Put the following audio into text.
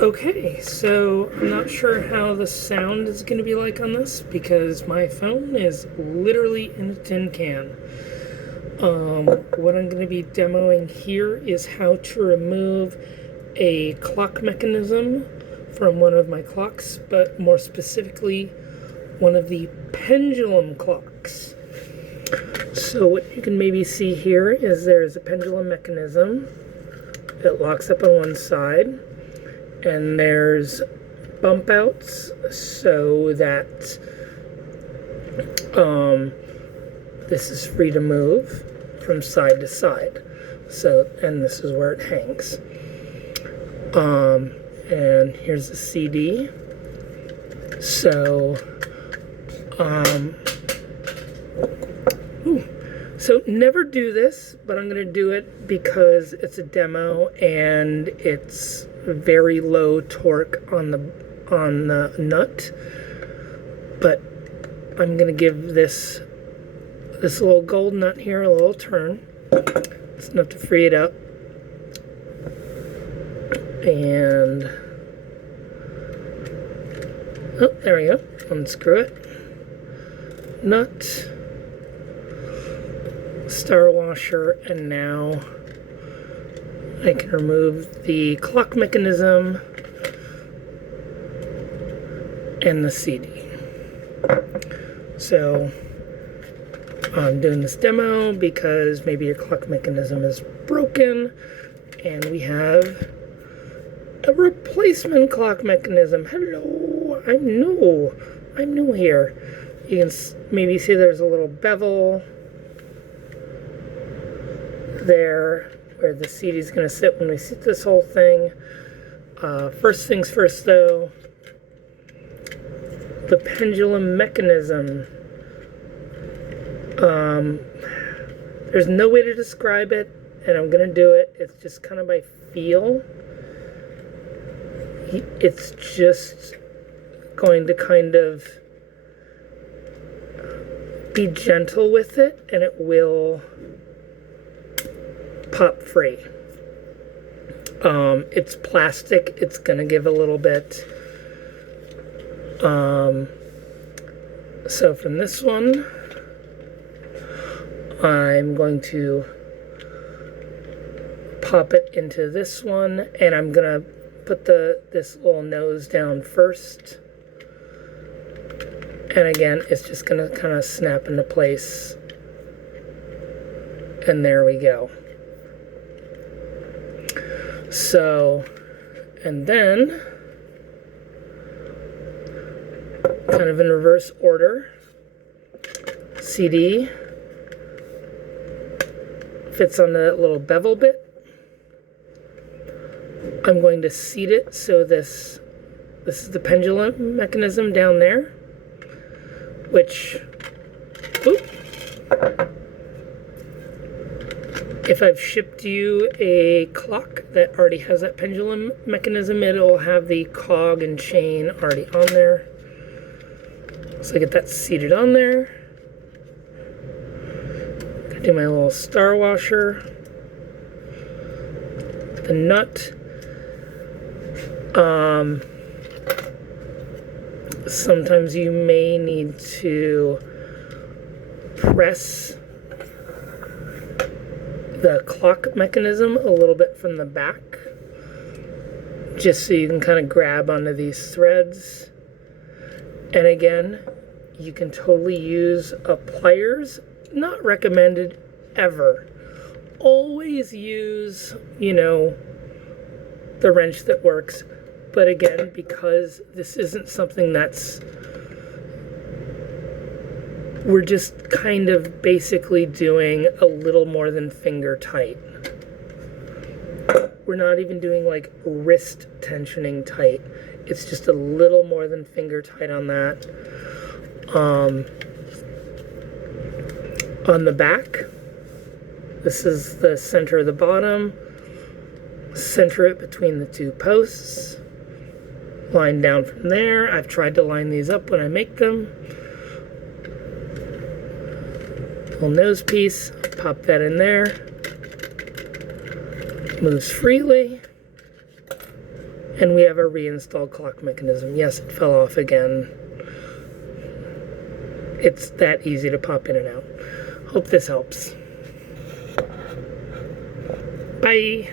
Okay, so I'm not sure how the sound is going to be like on this because my phone is literally in a tin can. What I'm going to be demoing here is how to remove a clock mechanism from one of my clocks, but more specifically, one of the pendulum clocks. So what you can maybe see here is there's a pendulum mechanism. It locks up on one side. And there's bump outs so that this is free to move from side to side. So, and this is where it hangs. And here's the CD. So, so never do this, but I'm going to do it because it's a demo and it's very low torque on the nut. But I'm going to give this little gold nut here a little turn. It's enough to free it up. And oh, there we go. Unscrew it. Nut. Star washer, and now I can remove the clock mechanism and the CD. So I'm doing this demo because maybe your clock mechanism is broken and we have a replacement clock mechanism. Hello, I'm new here. You can maybe see there's a little bevel there where the CD is going to sit when we set this whole thing. First things first though, the pendulum mechanism. There's no way to describe it, and I'm going to do it. It's just kind of by feel. It's just going to kind of be gentle with it, and it will pop free. It's plastic. It's gonna give a little bit. So from this one, I'm going to pop it into this one, and I'm gonna put this little nose down first. And again, it's just gonna kind of snap into place. And there we go. So, and then, kind of in reverse order, CD fits on that little bevel bit. I'm going to seat it so this is the pendulum mechanism down there, which, if I've shipped you a clock that already has that pendulum mechanism, it'll have the cog and chain already on there. So I get that seated on there. Gonna do my little star washer. The nut. Sometimes you may need to press the clock mechanism a little bit from the back, just so you can kind of grab onto these threads. And again, you can totally use pliers. Not recommended ever. Always use, the wrench that works. But again, because this isn't something we're just kind of basically doing a little more than finger tight. We're not even doing like wrist tensioning tight. It's just a little more than finger tight on that. On the back, this is the center of the bottom. Center it between the two posts. Line down from there. I've tried to line these up when I make them. Little nose piece, pop that in there. Moves freely. And we have a reinstalled clock mechanism. Yes, it fell off again. It's that easy to pop in and out. Hope this helps. Bye.